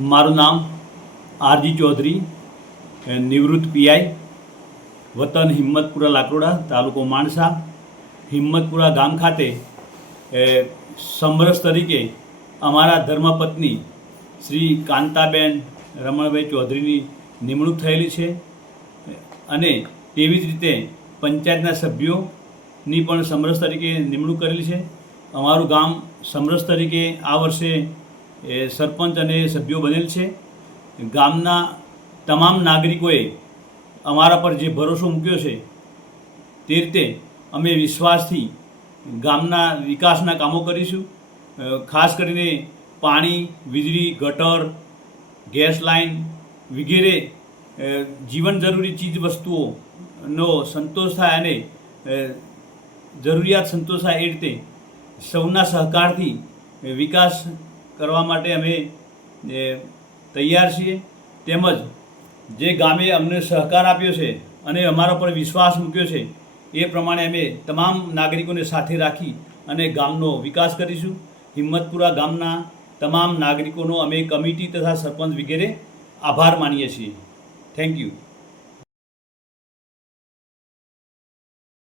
મારું નામ આરજી ચૌધરી, નિવૃત્ત પીઆઈ, વતન હિંમતપુરા લાકરોડા, તાલુકો માણસા. હિંમતપુરા ગામ ખાતે સમરસ તરીકે અમારા ધર્મપત્ની શ્રી કાંતાબેન રમણભાઈ ચૌધરીની નિમણૂક થયેલી છે અને તેવી જ રીતે પંચાયતના સભ્યોની પણ સમરસ તરીકે નિમણૂક કરેલી છે. અમારું ગામ સમરસ તરીકે આ વર્ષે સરપંચ અને સભ્યો બનેલ છે. ગામના તમામ નાગરિકોએ અમારા પર જે ભરોસો મૂક્યો છે તે રીતે અમે વિશ્વાસથી ગામના વિકાસના કામો કરીશું. ખાસ કરીને પાણી, વીજળી, ગટર, ગેસ લાઈન વગેરે જીવન જરૂરી ચીજ વસ્તુઓનો સંતોષ થાય અને જરૂરિયાત સંતોષ થાય એ રીતે સૌના સહકારથી વિકાસ કરવા માટે અમે તૈયાર છીએ. તેમજ જે ગામે અમને સહકાર આપ્યો છે અને અમારા પર વિશ્વાસ મૂક્યો છે એ પ્રમાણે અમે તમામ નાગરિકોને સાથે રાખી અને ગામનો વિકાસ કરીશું. હિંમતપુરા ગામના તમામ નાગરિકોનો અમે કમિટી તથા સરપંચ વગેરે આભાર માનીએ છીએ. Thank you.